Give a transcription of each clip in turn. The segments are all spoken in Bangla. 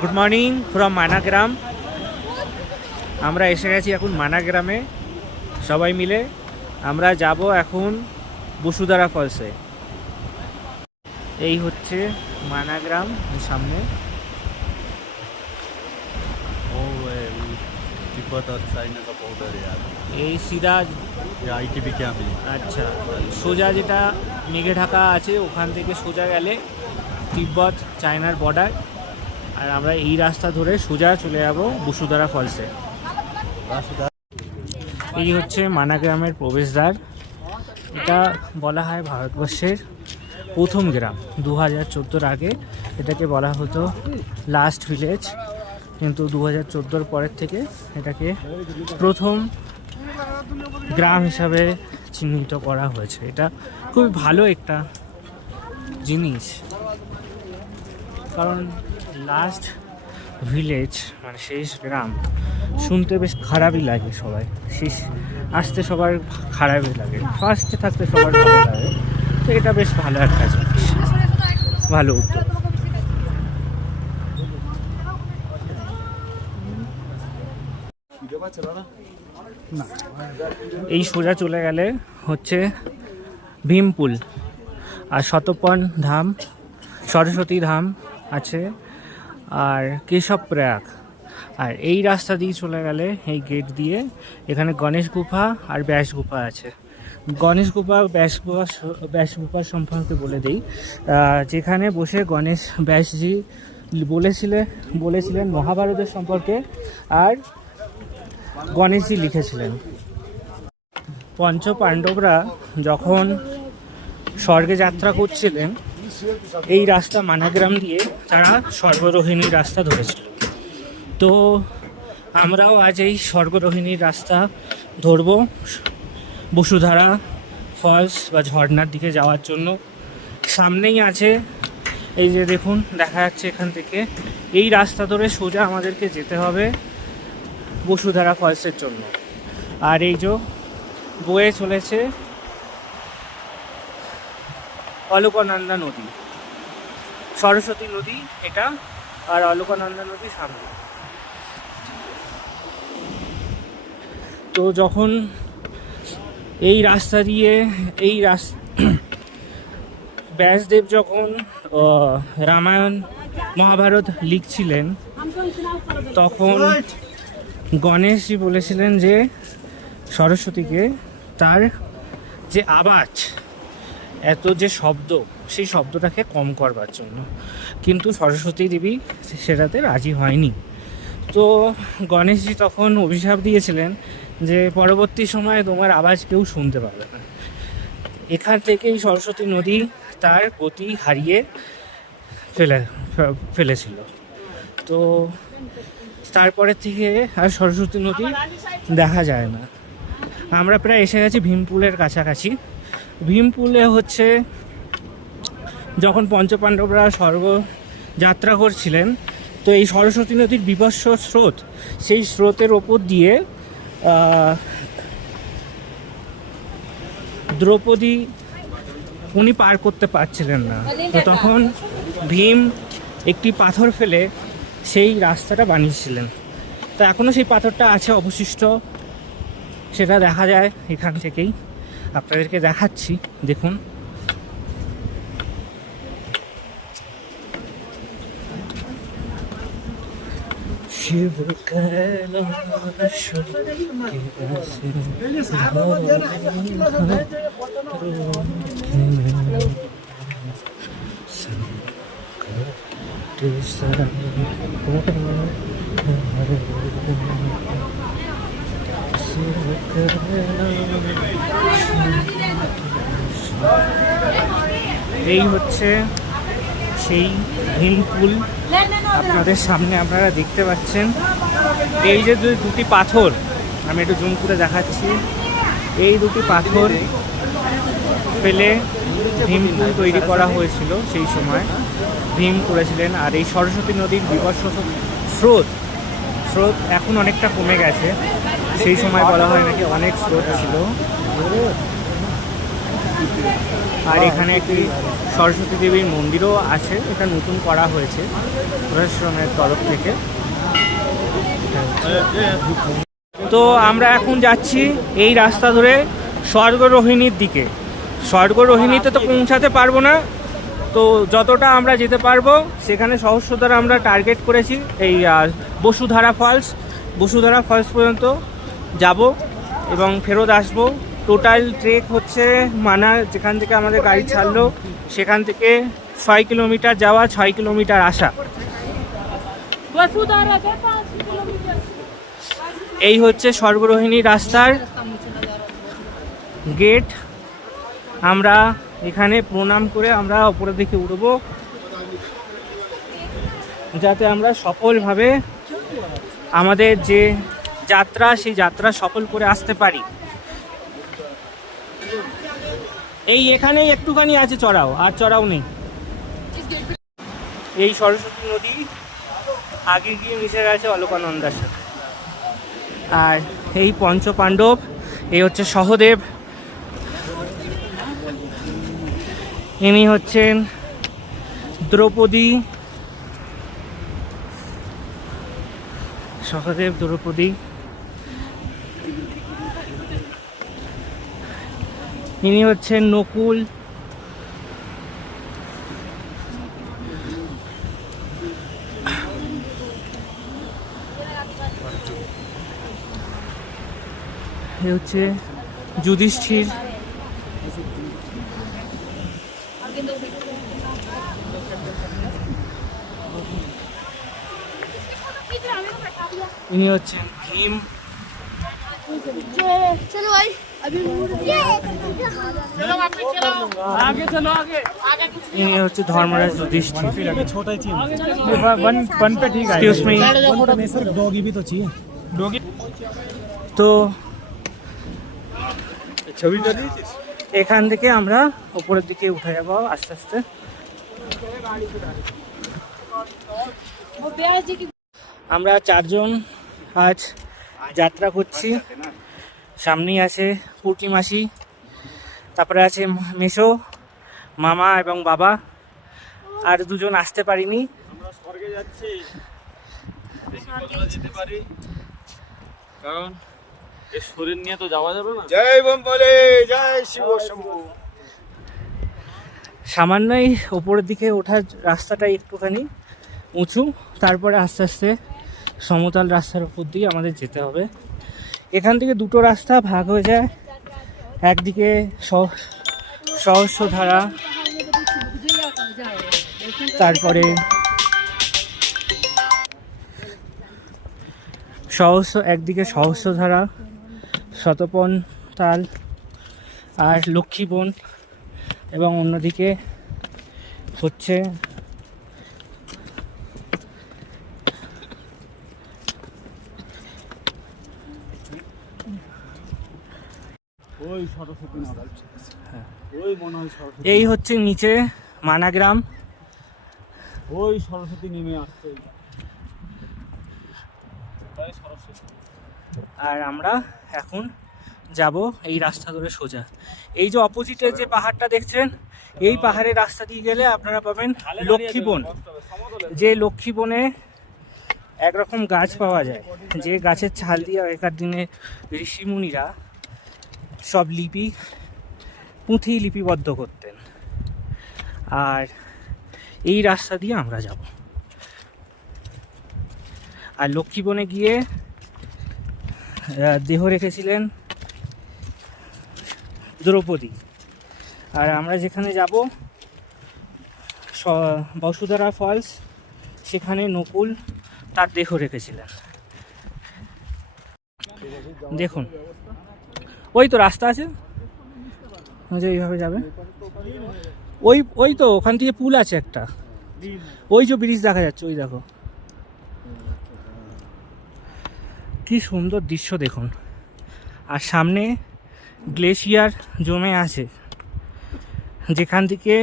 Good morning from মানাগ্রাম। আমরা এসে গেছি এখন মানাগ্রামে। সবাই মিলে আমরা যাব এখন বসুধারা ফলসে। এই হচ্ছে মানাগ্রাম সামনে। तिब्बत और चाइना का बॉर्डर है यार। এই সিধা ये आईटीबी कैंप है। আচ্ছা, সোজা যেটা মেঘে ঢাকা আছে ওখান থেকে সোজা গেলে তিব্বত চায়নার বর্ডার। আর আমরা এই রাস্তা ধরে সোজা চলে যাব বসুধারা ফলসে। এই হচ্ছে মানাগ্রামের প্রবেশদ্বার। এটা বলা হয় ভারতবর্ষের প্রথম গ্রাম। 2014 আগে এটাকে বলা হতো লাস্ট ভিলেজ, কিন্তু 2014 পরের থেকে এটাকে প্রথম গ্রাম হিসাবে চিহ্নিত করা হয়েছে। এটা খুবই ভালো একটা জিনিস, কারণ লাস্ট ভিলেজ মানে শেষ গ্রাম শুনতে বেশ খারাপই লাগে। সবাই শেষ আসতে সবার খারাপই লাগে, ফার্স্টে থাকতে সবার ভালো লাগে। তো এটা বেশ ভালো একটা জিনিস, ভালো উদ্যোগ। এই সোজা চলে গেলে হচ্ছে ভীমপুল আর শতপন ধাম, সরস্বতী ধাম আছে, আর কেশব প্রয়াগ। আর এই রাস্তা দিয়ে চলে গেলে এই গেট দিয়ে এখানে গণেশ গুফা আর ব্যাস গুফা আছে। গণেশ গুফা ব্যাস গুফা সম্পর্কে বলে দিই। যেখানে বসে গণেশ ব্যাসজি বলেছিলেন মহাভারতের সম্পর্কে, আর গণেশজি লিখেছিলেন। পঞ্চ পাণ্ডবরা যখন স্বর্গে যাত্রা করছিলেন এই রাস্তা মানাগ্রাম দিয়ে তারা স্বর্গরোহিণীর রাস্তা ধরেছিল। তো আমরাও আজ এই স্বর্গরোহিণীর রাস্তা ধরব বসুধারা ফলস বা ঝর্ণার দিকে যাওয়ার জন্য। সামনেই আছে, এই যে দেখুন দেখা যাচ্ছে এখান থেকে এই রাস্তা ধরে সোজা আমাদেরকে যেতে হবে বসুধারা ফলসের জন্য। আর এই যে বয়ে চলেছে অলকানন্দা নদী, সরস্বতী নদী এটা, আর অলকানন্দা নদী সামনে। তো যখন এই রাস্তা দিয়ে ব্যাসদেব যখন রামায়ণ মহাভারত লিখছিলেন তখন গণেশজি বলেছিলেন যে সরস্বতীকে তার যে আওয়াজ, এত যে শব্দ, সেই শব্দটাকে কম করবার জন্য, কিন্তু সরস্বতী দেবী সেটাতে রাজি হয়নি। তো গণেশজি তখন অভিশাপ দিয়েছিলেন যে পরবর্তী সময়ে তোমার আওয়াজ কেউ শুনতে পাবে না। এখান থেকেই সরস্বতী নদী তার গতি হারিয়ে ফেলেছিল। তো তারপরে থেকে আর সরস্বতী নদী দেখা যায় না। আমরা প্রায় এসে গেছি ভীমপুলের কাছাকাছি। ভীমপুলে হচ্ছে যখন পঞ্চপাণ্ডবরা স্বর্গ যাত্রা করছিলেন, তো এই সরস্বতী নদীর বিভৎস স্রোত, সেই স্রোতের ওপর দিয়ে দ্রৌপদী উনি পার করতে পারছিলেন না। তো তখন ভীম একটি পাথর ফেলে সেই রাস্তাটা বানিয়েছিলেন। তো এখনও সেই পাথরটা আছে অবশিষ্ট, সেটা দেখা যায় এখান থেকেই। আপনাদেরকে দেখাচ্ছি, দেখুন। শিব এই হচ্ছে সেই ভীমপুল আপনাদের সামনে আপনারা দেখতে পাচ্ছেন। এই যে দুটি পাথর, আমি একটু জুম করে দেখাচ্ছি, এই দুটি পাথর ফেলে ভীমপুল তৈরি করা হয়েছিল। সেই সময় ভীম করেছিলেন। আর এই সরস্বতী নদীর বিভৎস স্রোত এখন অনেকটা কমে গেছে। সেই সময় বলা হয় নাকি অনেক স্রোত ছিল। আর এখানে একটি সরস্বতী দেবীর মন্দিরও আছে, এটা নতুন করা হয়েছে প্রশাসনের তরফ থেকে। তো আমরা এখন যাচ্ছি এই রাস্তা ধরে স্বর্গরোহিণীর দিকে। স্বর্গরোহিণীতে তো পৌঁছাতে পারবো না, তো যতটা আমরা যেতে পারবো সেখানে সহস্রধারা আমরা টার্গেট করেছি। এই বসুধারা ফলস পর্যন্ত যাব এবং ফেরত আসবো। টোটাল ট্রেক হচ্ছে মানা, যেখান থেকে আমাদের গাড়ি ছাড়লো সেখান থেকে 6 কিলোমিটার যাওয়া, 6 কিলোমিটার আসা। এই হচ্ছে স্বর্গরোহিণী রাস্তার গেট। আমরা এখানে প্রণাম করে আমরা উপরের দিকে উঠব, যাতে আমরা সফলভাবে আমাদের যে যাত্রা সেই যাত্রা সফল করে আসতে পারি। এই এখানেই একটুখানি আছে চড়াও, আর চড়াও নেই। এই সরস্বতী নদী আগে গিয়ে মিশে গেছে অলকানন্দার সাথে। আর এই পঞ্চপাণ্ডব, এই হচ্ছে সহদেব, ইনি হচ্ছেন দ্রৌপদী, সহদেব দ্রৌপদী। ইনি হচ্ছেন নকুল, এ হচ্ছে যুধিষ্ঠির, ইনি হচ্ছেন ভীম, ইনি হচ্ছে ধর্মরাজ যুধিষ্ঠির। Excuse me. তো এখান থেকে আমরা উপরের দিকে উঠে যাবো আস্তে আস্তে। আমরা 4 জন আজ যাত্রা করছি। সামনেই আছে পুটি মাসি, তারপরে আছে মেসো, মামা এবং বাবা। আর 2 জন আসতে পারিনি। আমরা স্বর্গে যাচ্ছি, যেতে পারি, কারণ এই শরীর নিয়ে তো যাওয়া যাবে না। জয় বম্বলে, জয় শিব শম্ভু। সামান্যই ওপরের দিকে ওঠার রাস্তাটা একটুখানি উঁচু, তারপরে আস্তে আস্তে সমতল রাস্তার উপর দিয়ে আমাদের যেতে হবে। এখান থেকে 2টো রাস্তা ভাগ হয়ে যায়, একদিকে সহস্রধারা, তারপরে একদিকে সহস্রধারা, শতপন তাল আর লক্ষ্মীবন, এবং অন্যদিকে হচ্ছে এই হচ্ছে নিচে মানাগ্রাম, ওই সরস্বতী নেমে আসছে। আর আমরা এখন যাব এই রাস্তা ধরে সোজা। এই যে অপোজিটে যে পাহাড়টা দেখছেন, এই পাহাড়ের রাস্তা দিয়ে গেলে আপনারা পাবেন লক্ষ্মীবন। যে লক্ষ্মীবনে একরকম গাছ পাওয়া যায়, যে গাছের ছাল দিয়ে আগেকার দিনে ঋষিমুনিরা সব পুঁথি লিপিবদ্ধ করতেন। আর এই রাস্তা দিয়ে আমরা যাব। আর লক্ষ্মীবনে গিয়ে দেহ রেখেছিলেন দ্রৌপদী। আর আমরা যেখানে যাব বসুধারা ফলস, সেখানে নকুল তার দেহ রেখেছিলেন। দেখুন ওই তো রাস্তা আছে, এইভাবে যাবে। ওই তো ওখান থেকে পুল আছে একটা, ওই যে ব্রিজ দেখা যাচ্ছে, ওই দেখো কি সুন্দর দৃশ্য দেখুন। আর সামনে গ্লেশিয়ার জমে আছে, যেখান থেকে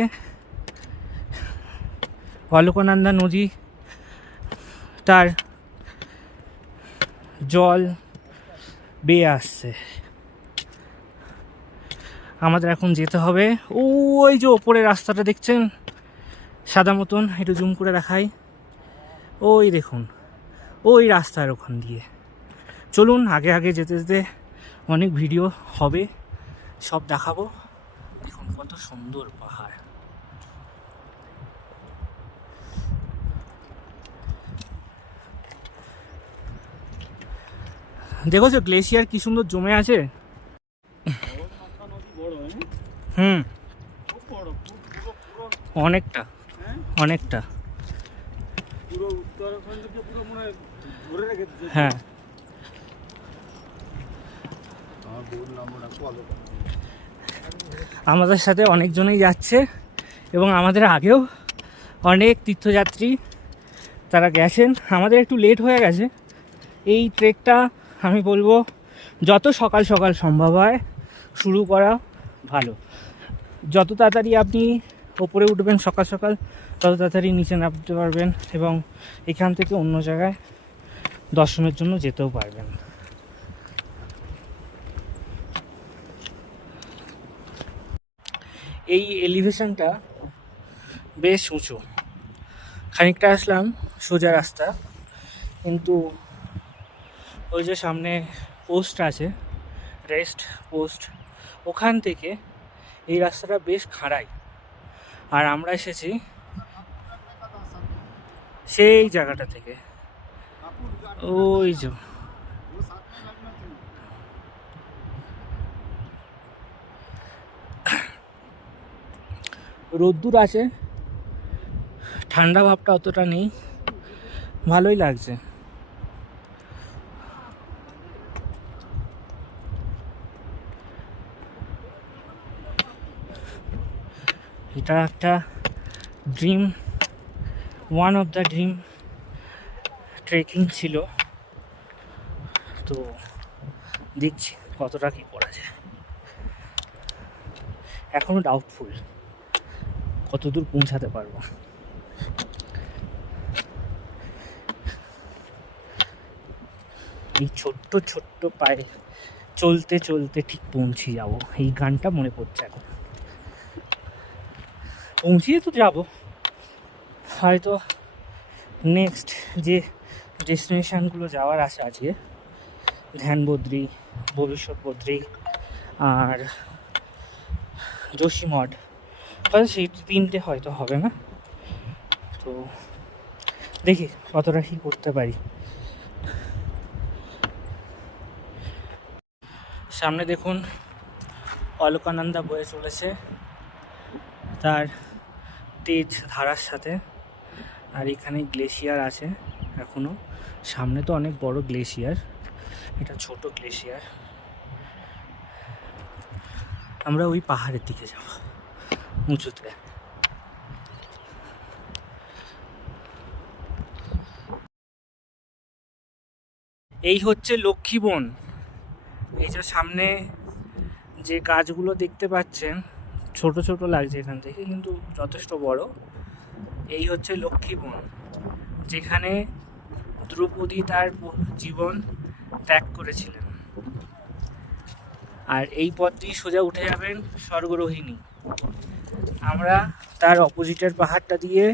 অলকানন্দা নদী তার জল বেয়ে আসছে। আমাদের এখন যেতে হবে ওই যে ওপরে রাস্তাটা দেখছেন সাদা মতন, একটু জুম করে দেখাই, ওই দেখুন ওই রাস্তার ওখান দিয়ে। চলুন আগে আগে যেতে যেতে অনেক ভিডিও হবে, সব দেখাবো। দেখুন কত সুন্দর পাহাড়। দেখেছো গ্লেশিয়ার কি সুন্দর জমে আছে। হুম, অনেকটা অনেকটা। হ্যাঁ, আমাদের সাথে অনেকজনই যাচ্ছে এবং আমাদের আগেও অনেক তীর্থযাত্রী তারা গেছেন। আমাদের একটু লেট হয়ে গেছে। এই ট্রেকটা আমি বলবো যত সকাল সকাল সম্ভব হয় শুরু করা ভালো। যত তাড়াতাড়ি আপনি ওপরে উঠবেন সকাল সকাল, তত তাড়াতাড়ি নিচে নামতে পারবেন এবং এখান থেকে অন্য জায়গায় দর্শনের জন্য যেতেও পারবেন। এই এলিভেশনটা বেশ উঁচু, খানিকটা আসলাম সোজা রাস্তা, কিন্তু ওই যে সামনে পোস্ট আছে, রেস্ট পোস্ট, ওখান থেকে এই রাস্তাটা বেশ খাড়াই। আর আমরা এসেছি সেই জায়গাটা থেকে, ওই যে রোদ্দুর আছে, ঠান্ডা ভাবটা অতটা নেই, ভালোই লাগছে। এটা একটা dream, one of the dream trekking ছিল, তো দেখছি কতটা কি করা যায়। এখনো ডাউটফুল কত দূর পৌঁছাতে পারবো। এই ছোট্ট ছোট্ট পায়ে চলতে চলতে ঠিক পৌঁছে যাব, এই গানটা মনে পড়ছে এখন। পৌঁছিয়ে তো যাব, হয়তো নেক্সট যে ডেস্টিনেশানগুলো যাওয়ার আছে আজকে, ধ্যানবদ্রী, ভবিষ্যৎ বদ্রী আর যোশীমঠ, হয়তো সেই তিনটে হয়তো হবে না। তো দেখি কতটা কী করতে পারি। সামনে দেখুন অলকানন্দা বয়ে চলেছে তার তেজ ধারার সাথে, আর এখানে গ্লেশিয়ার আছে এখনো। সামনে তো অনেক বড় গ্লেশিয়ার, এটা ছোট গ্লেশিয়ার। আমরা ওই পাহাড়ের দিকে যাব উঁচুতে। এই হচ্ছে লক্ষ্মীবন। এই যে সামনে যে গাছগুলো দেখতে পাচ্ছেন, ছোট ছোট লাগছে এখান থেকে, কিন্তু যথেষ্ট বড়। এই হচ্ছে লক্ষ্মীবন, যেখানে দ্রৌপদী তার জীবন ত্যাগ করেছিলেন। আর এই পথ দিয়ে সোজা উঠে যাবেন স্বর্গরোহিণী। আমরা তার অপোজিটের পাহাড়টা দিয়ে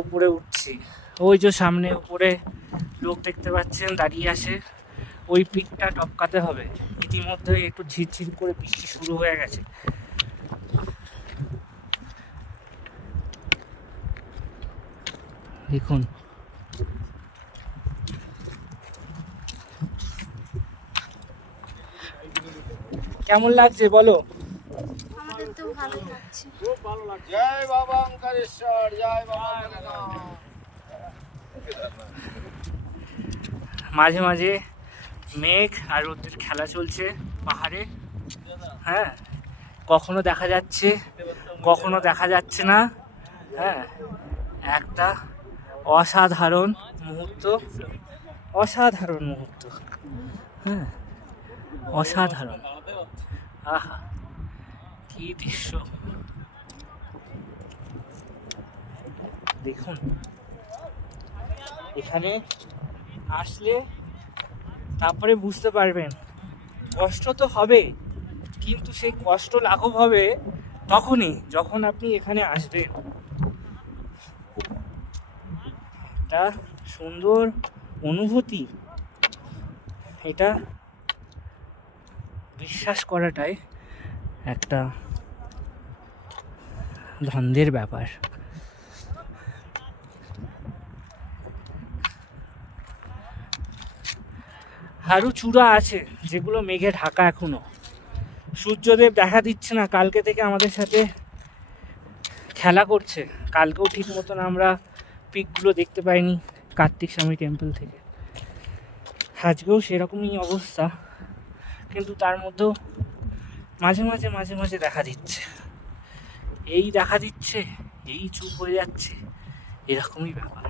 ওপরে উঠছি। ওই যে সামনে উপরে লোক দেখতে পাচ্ছেন দাঁড়িয়ে আছে, ওই পিকটা টপকাতে হবে। ইতিমধ্যে একটু ঝিরঝির করে বৃষ্টি শুরু হয়ে গেছে। দেখুন কেমন লাগছে বলো? আমাদের তো ভালোই লাগছে। খুব ভালো লাগছে। জয় বাবা ওঙ্কারেশ্বর, জয় বাবা। মাঝে মাঝে মেঘ আর রোদের খেলা চলছে পাহাড়ে। হ্যাঁ, কখনো দেখা যাচ্ছে, কখনো দেখা যাচ্ছে না। হ্যাঁ, একটা অসাধারণ মুহূর্ত, অসাধারণ মুহূর্ত। হ্যাঁ, অসাধারণ। আহা, কি দৃশ্য দেখুন। এখানে আসলে তারপরে বুঝতে পারবেন, কষ্ট তো হবে কিন্তু সেই কষ্ট লাঘব হবে তখনই যখন আপনি এখানে আসবেন। একটা সুন্দর অনুভূতি, এটা বিশ্বাস করাটাই একটা ধন্দের ব্যাপার। আরো চূড়া আছে যেগুলো মেঘে ঢাকা, এখনো সূর্যদেব দেখা দিচ্ছে না। কালকে থেকে আমাদের সাথে খেলা করছে, কালকেও ঠিক মতন আমরা পিকগুলো দেখতে পাইনি কার্তিক স্বামী টেম্পল থেকে। আজকেও সেরকমই অবস্থা, কিন্তু তার মধ্যেও মাঝে মাঝে মাঝে মাঝে দেখা দিচ্ছে, এই দেখা দিচ্ছে, এই চুপ হয়ে যাচ্ছে, এরকমই ব্যাপার,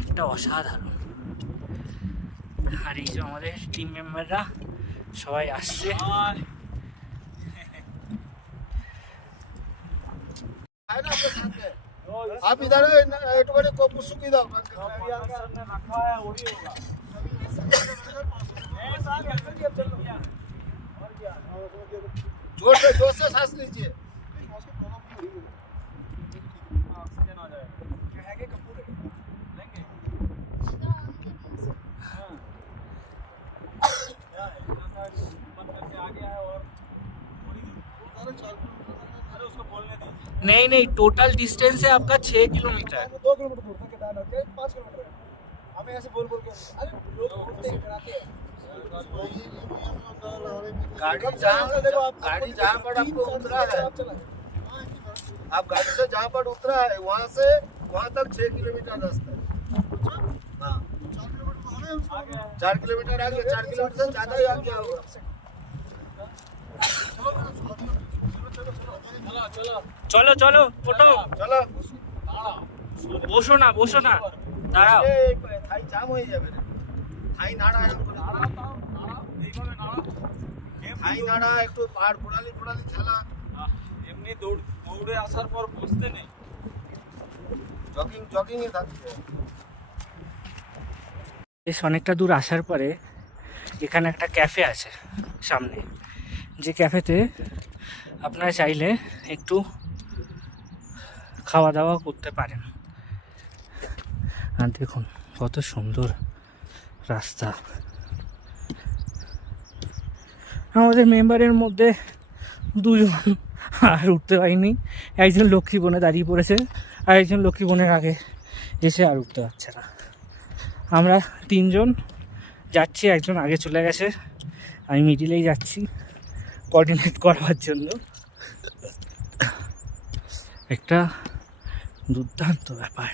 একটা অসাধারণ। আর এই যে আমাদের টিম মেম্বাররা সবাই আসছে। आप इधर सुविधा जोर से सांस लीजिए। नहीं नहीं, टोटल डिस्टेंस है आपका 6 किलोमीटर। 2 किलोमीटर दूर था केदारनाथ के, 5 किलोमीटर है। हमें ऐसे बोल के अरे लोग उठते हैं डराते हैं। गाड़ी जहाँ पर आपको उतरा है, आप गाड़ी से जहाँ पर उतरा है वहाँ से वहाँ तक 6 किलोमीटर रास्ता है। हाँ 4 किलोमीटर आगे, 4 किलोमीटर से ज़्यादा ही आगे होगा। চলো চলো ফটো, চলো বসো না বসো না, দাঁড়াও। থাই জাম হয়ে যাবে রে, থাই নাড়া থাই নাড়া একটু পাহাড় ঘোরালি খেলা। এমনি দৌড়ে আসার পর বসতে নেই, জগিং এ থাকতে। বেশ অনেকটা দূর আসার পরে এখানে একটা ক্যাফে আছে সামনে, যে ক্যাফেতে আপনারা চাইলে একটু খাওয়া দাওয়া করতে পারেন। আর দেখুন কত সুন্দর রাস্তা। আমাদের মেম্বারের মধ্যে 2 জন আর উঠতে পারিনি, একজন লক্ষ্মী বনে দাঁড়িয়ে পড়েছে, আর একজন লক্ষ্মী বনের আগে এসে আর উঠতে পারছে না। আমরা 3 জন যাচ্ছি, একজন আগে চলে গেছে, আমি মিডিলেই যাচ্ছি কোঅর্ডিনেট করবার জন্য। একটা দুর্দান্ত ব্যাপার।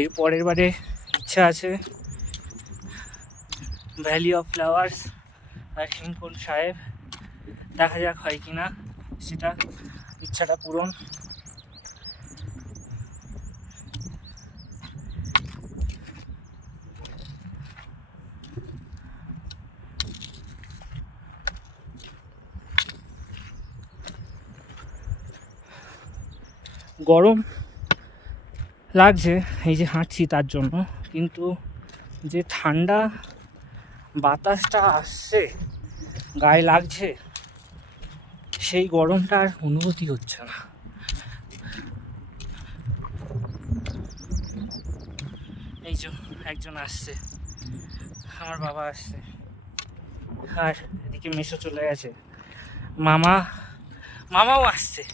এর পরের বারে ইচ্ছা আছে ভ্যালি অফ ফ্লাওয়ার্স আর হেমকুণ্ড সাহেব, দেখা যাক হয় কি না, সেটা ইচ্ছাটা পূরণ। গরম লাগছে এই যে হাঁটছি তার জন্য, কিন্তু যে ঠান্ডা বাতাসটা আসছে গায়ে লাগছে, সেই গরমটা আর অনুভূতি হচ্ছে না। এই যে একজন আসছে, আমার বাবা আসছে, আর এদিকে মেসো চলে গেছে, মামাও আসছে।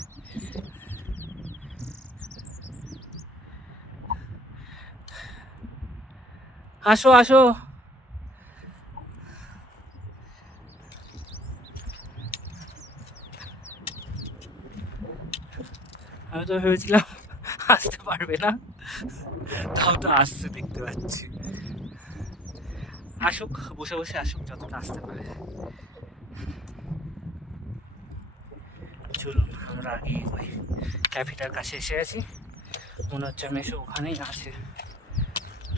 আসো আসো, আমি তো ভেবেছিলাম আসতে পারবে না, তাও তো আসছে দেখতে পাচ্ছি। আসুক, বসে বসে আসুক যতটা আসতে পারে। চলুন আমরা আগে ওই ক্যাফেটার কাছে এসে গেছি, মনে হচ্ছে মেসো ওখানেই আছে,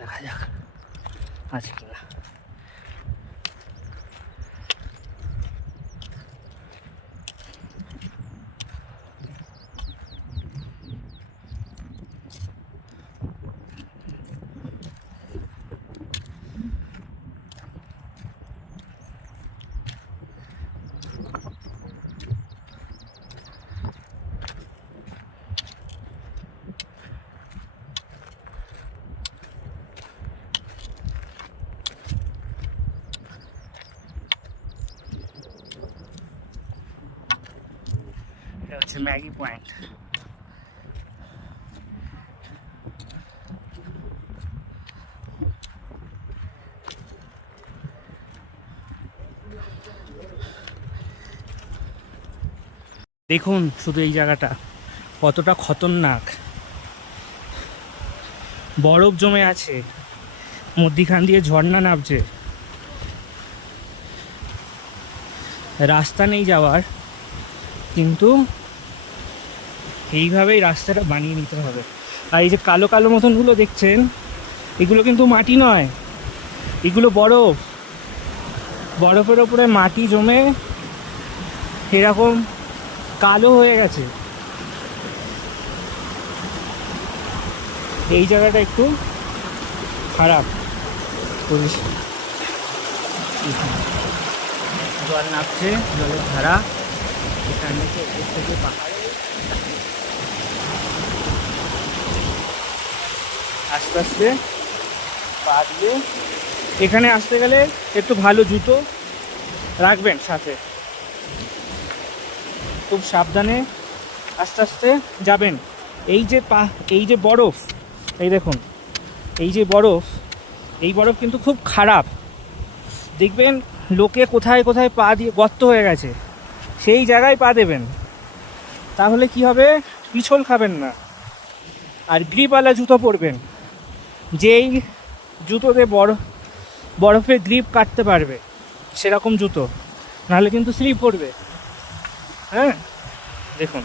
দেখা যাক আছে কিনা। হচ্ছে ম্যাগি পয়েন্ট। দেখুন শুধু এই জায়গাটা কতটা খতরনাক, বরফ জমে আছে, মধ্যিখান দিয়ে ঝর্ণা নামছে, রাস্তা নেই যাওয়ার, কিন্তু এইভাবেই রাস্তাটা বানিয়ে নিতে হবে। আর এই যে কালো কালো মতনগুলো দেখছেন, এগুলো কিন্তু মাটি নয়, এগুলো বরফ। বরফের ওপরে মাটি জমে এরকম কালো হয়ে গেছে। এই জায়গাটা একটু খারাপ। জল নামছে, জলের ধারা, এখানে থেকে পাহাড়ে আস্তে আস্তে পা দিয়ে এখানে আসতে গেলে একটু ভালো জুতো রাখবেন সাথে, খুব সাবধানে আস্তে আস্তে যাবেন। এই যে বরফ, এই দেখুন এই যে বরফ, এই বরফ কিন্তু খুব খারাপ। দেখবেন লোকে কোথায় কোথায় পা দিয়ে গর্ত হয়ে গেছে, সেই জায়গায় পা দেবেন, তাহলে কি হবে, পিছল খাবেন না। আর গ্রিপওয়ালা জুতো পরবেন, যেই জুতোতে বরফে গ্রিপ কাটতে পারবে সেরকম জুতো, নাহলে কিন্তু স্লিপ পড়বে। হ্যাঁ দেখুন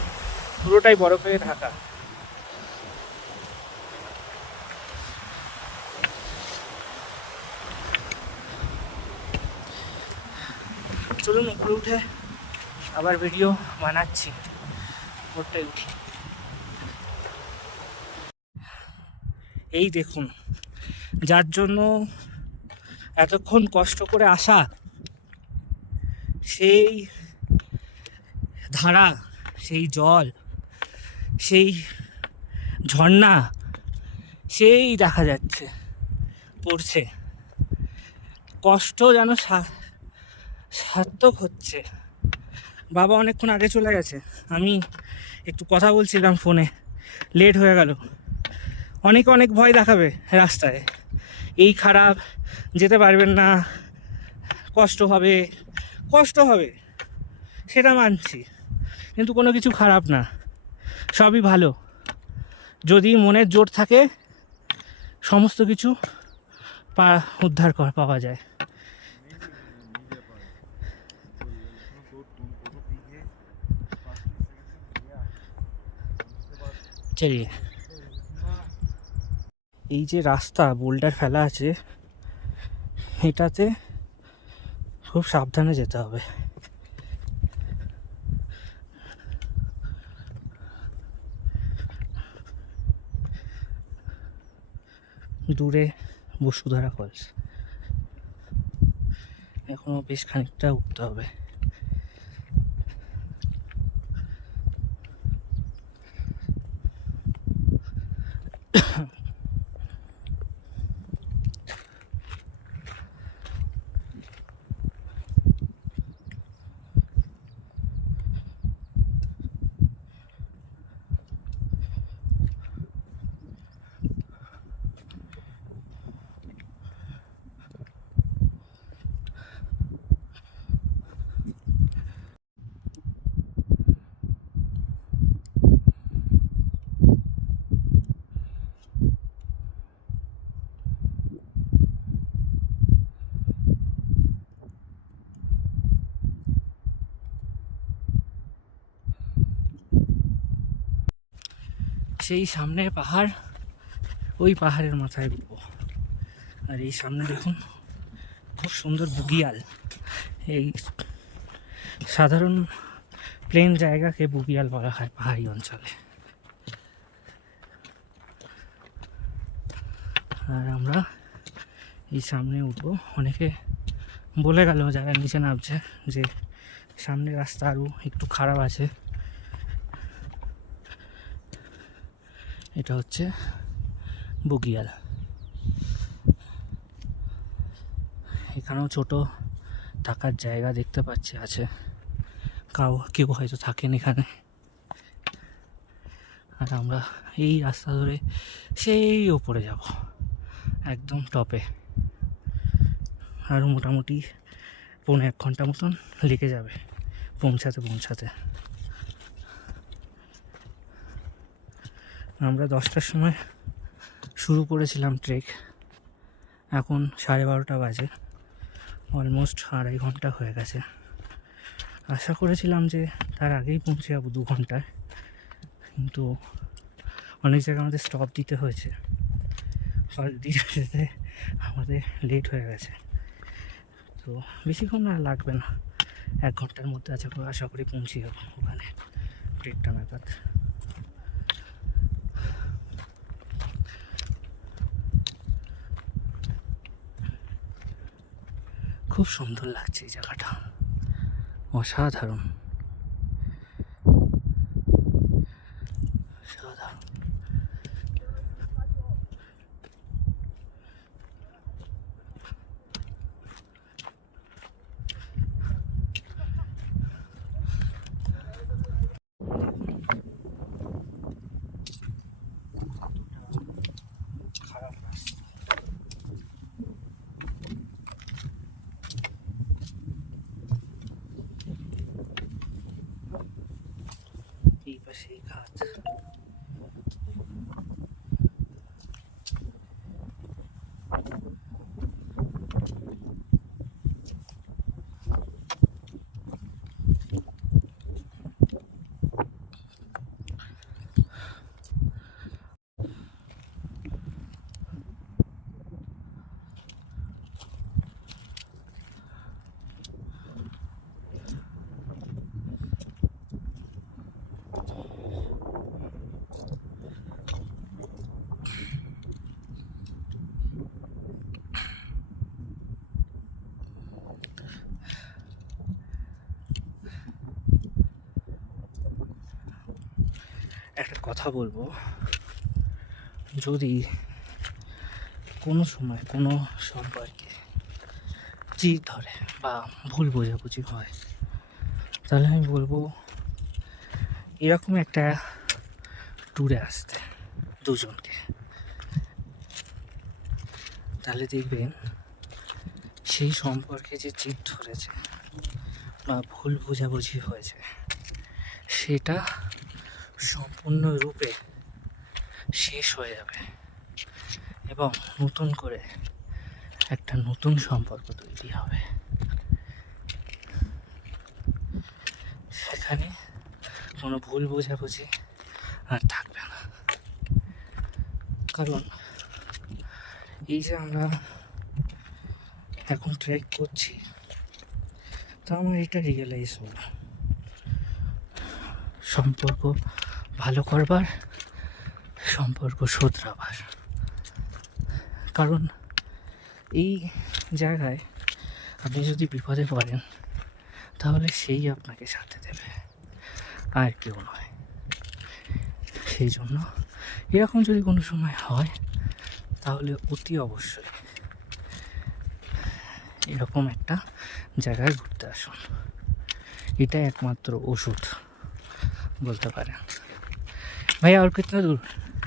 পুরোটাই বরফে ঢাকা। চলুন উপরে উঠে আবার ভিডিও বানাচ্ছি, উপরটাই উঠি। এই দেখুন, যার জন্য এতক্ষণ কষ্ট করে আসা, সেই ধারা, সেই জল, সেই ঝর্ণা, সেই দেখা যাচ্ছে পড়ছে। কষ্ট যেন সার্থক হচ্ছে। বাবা অনেকক্ষণ আগে চলে গেছে, আমি একটু কথা বলছিলাম ফোনে, লেট হয়ে গেল। অনেক ভয় দেখাবে রাস্তায়, এই খারাপ, যেতে পারবেন না, কষ্ট হবে সেটা মানছি, কিন্তু কোনো কিছু খারাপ না, সবই ভালো। যদি মনের জোর থাকে সমস্ত কিছু উদ্ধার পাওয়া যায়। চলিয়ে এই যে রাস্তা বোল্ডার ফেলা আছে, এটাতে খুব সাবধানে যেতে হবে। দূরে বসুধারা ফলস, এখনো বেশ খানিকটা উঠতে হবে। সেই সামনে পাহাড়, ওই পাহাড়ের মাথায় উঠবো। আর এই সামনে দেখুন খুব সুন্দর বুগিয়াল। এই সাধারণ প্লেন জায়গাকে বুগিয়াল বলা হয় পাহাড়ি অঞ্চলে। আর আমরা এই সামনে উঠবো। অনেকে বলে গেল যারা নিচে নামছে যে সামনে রাস্তা আরও একটু খারাপ আছে। এটা হচ্ছে বুগিয়াল। এখানেও ছোট থাকার জায়গা দেখতে পাচ্ছি আছে, কেউ হয়তো থাকেন এখানে। আর আমরা এই রাস্তা ধরে সেই ওপরে যাব, একদম টপে। আর মোটামুটি 1.5 ঘন্টা মতন লেগে যাবে পৌঁছাতে। আমরা 10টার সময় শুরু করেছিলাম ট্রেক, এখন 12:30 বাজে, অলমোস্ট 2.5 ঘন্টা হয়ে গেছে। আশা করেছিলাম যে তার আগেই পৌঁছে যাবো 2 ঘন্টায়, কিন্তু অনেক জায়গায় আমাদের স্টপ দিতে হয়েছে, দিতে যেতে আমাদের লেট হয়ে গেছে। তো বেশিক্ষণ আর লাগবে না, 1 ঘন্টার মধ্যে আশা করি পৌঁছে যাবো ওখানে ট্রেকটা নাগাদ। খুব সুন্দর লাগছে এই জায়গাটা, অসাধারণ। এই পাশে ঘাট, একটা কথা বলবো, যদি কোনো সময় কোনো সম্পর্কে জিদ ধরে বা ভুল বোঝাবুঝি হয়, তাহলে আমি বলবো এরকম একটা ট্যুরে আসতে দুজনকে, তাহলে দেখবেন সেই সম্পর্কে যে জিদ ধরেছে বা ভুল বোঝাবুঝি হয়েছে সেটা সম্পূর্ণরূপে শেষ হয়ে যাবে এবং নতুন করে একটা নতুন সম্পর্ক তৈরি হবে। সেখানে কোনো ভুল বোঝাবুঝি আর থাকবে না। কারণ এই যে আমরা এখন ট্রেক করছি, তো আমার এটা রিয়েলাইজ হলো সম্পর্ক ভালো করবার, সম্পর্ক শোধরাবার। কারণ এই জায়গায় আপনি যদি বিপদে পড়েন তাহলে সেই আপনাকে সাথে দেবে, আর কেউ নয়। সেই জন্য এরকম যদি কোনো সময় হয় তাহলে অতি অবশ্যই এরকম একটা জায়গায় ঘুরতে আসুন। এটা একমাত্র ওষুধ বলতে পারেন। ভাই আর কিतना दूर?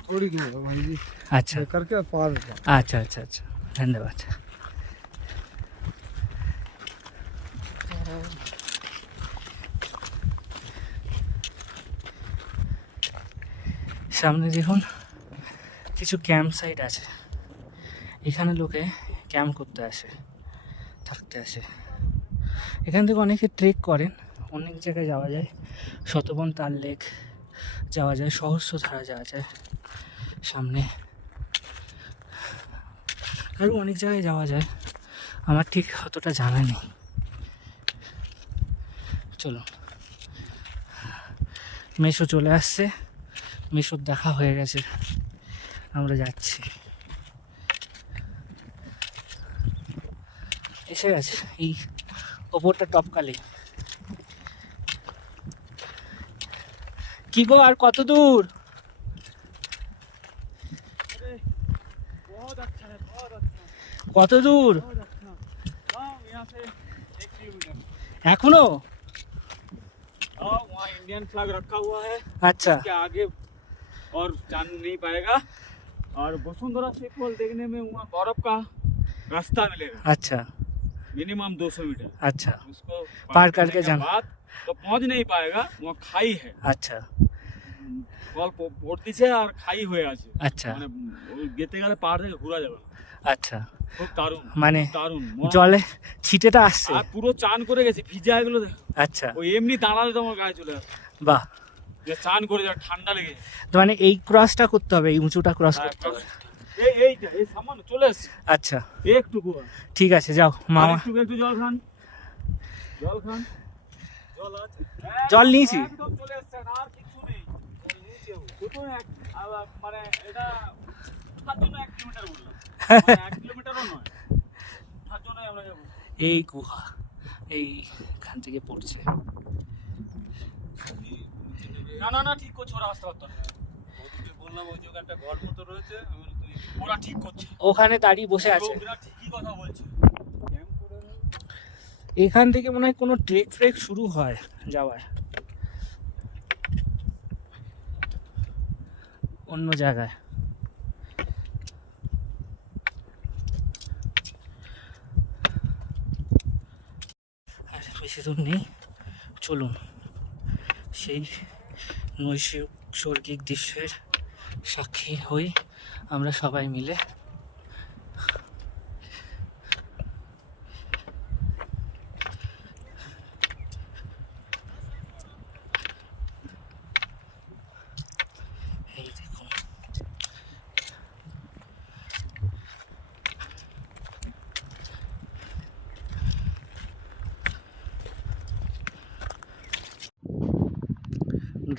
थोड़ी दूर है भाई जी, अच्छा करके पार। अच्छा अच्छा अच्छा, धन्यवाद। সামনে দেখুন কিছু ক্যাম্প সাইট আছে, এখানে লোকে ক্যাম্প করতে আসে, থাকতে আসে। এখান থেকে অনেকে ট্রেক করেন, অনেক জায়গায় যাওয়া যায়, শতবন তাল লেক যাওয়া যায়, সহস্রধারা যাওয়া যায়, সামনে আরও অনেক জায়গায় যাওয়া যায়, আমার ঠিক অতটা জানা নেই। চলো, মেশো চলে আসছে, মেশোর দেখা হয়ে গেছে, আমরা যাচ্ছি। এসে গেছে, এই ওপরটা টপকালে। কি গো, আর কত দূর? কত দূর এখনো? वहाँ इंडियन फ्लैग रखा हुआ है, अच्छा, के आगे और जान नहीं पाएगा। और वसुंधरा शेख फॉल देखने में वहाँ बर्फ का रास्ता मिलेगा, अच्छा मिनिमम 200 मीटर। अच्छा उसको पार करके करने के जाना। बाद तो पहुँच नहीं पाएगा, वहाँ खाई है, আচ্ছা ফল পড়তিছে আর খাই হয়ে আছে, আচ্ছা মানে ওই গেতে গেলে পাহাড় থেকে ঘোরা যাবে না। আচ্ছা খুব দারুণ, মানে দারুণ জলে ছিটেটা আসছে। আর পুরো চান করে গেছি, ভিজা এগুলো দেখো, আচ্ছা ওই এমনি দাঁড়ালে তো আমার গায়ে চলে আসে, বাহ, যে চান করে যা ঠান্ডা লেগে তো মানে এই ক্রসটা করতে হবে, এই উঁচুটা ক্রস করতে হবে। এইটা এই সামান্য চলে এসছে আচ্ছা একটুকু, ঠিক আছে যাও মামা। একটু একটু জল খান, জল খান, জল আছে, জল নিয়েছি। একদম চলে এসছে, আর কিছু নেই, দুটো মানে এটা তার জন্য 1 কিলোমিটার বললাম, 1 কিলোমিটারও নয়, তার জন্যই আমরা যাবো। এই গুহা এইখান থেকে পড়ছে। না না না, ঠিক করছে ওরা, আসতে পারতো না, বললাম ওই জায়গাটা ঘর মতো রয়েছে, ওরা ঠিক করছে, ওখানে দাঁড়িয়ে বসে আছে। লোকরা ঠিকই কথা বলছে। এখান থেকে মনে হয় কোনো ট্রেক ফ্রেক শুরু হয় যাওয়ার অন্য জায়গায়। আর বেশি দূর নেই, চলুন সেই নৈসর্গিক দৃশ্যের সাক্ষী হই আমরা সবাই মিলে। এই দেখুন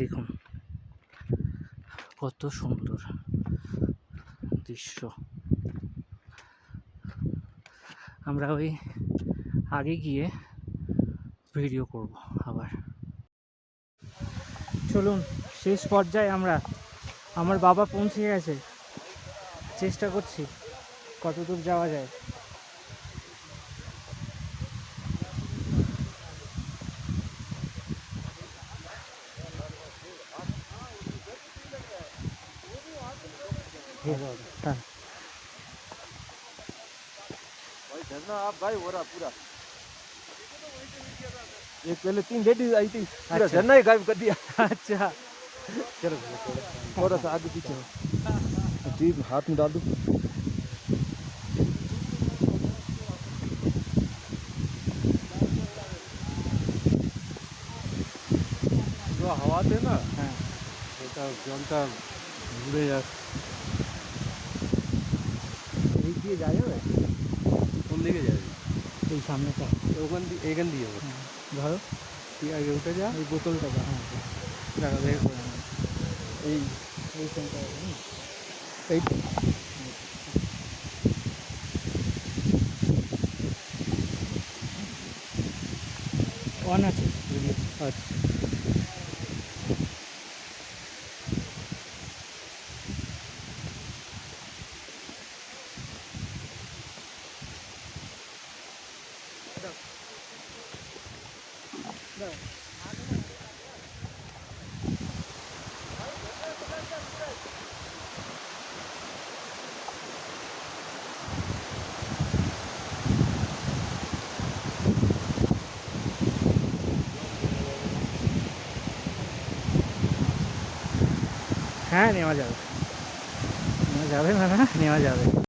দেখুন কত সুন্দর দৃশ্য। আমরা ওই আগে গিয়ে ভিডিও করব আবার। চলুন শেষ পর্যায়ে আমরা, আমার বাবা পৌঁছে গেছে, চেষ্টা করছি কতদূর যাওয়া যায়। হ্যাঁ झरना आप भाई हो रहा पूरा, एक पहले 3 लेडीज आई थी, पूरा अच्छा। झरना ही गायब कर दिया। अच्छा चलो थोड़ा सा आगे पीछे ठीक, हाथ में डाल दो। जो हवा थे ना, হ্যাঁ এটা জলটা ঘুরে যাচ্ছে। এই দিয়ে যাওয়া যাবে, কোন দিকে যাবে? এই সামনেটা এখান দিয়ে যাবে। ধরো তুই আগে উঠে যা, এই বোতলটা দাও। হ্যাঁ দেখা বের করে নাও। এই এইখানটা এই অন আছে। আচ্ছা হ্যাঁ নেওয়া যাবে, নেওয়া যাবে না, নেওয়া যাবে।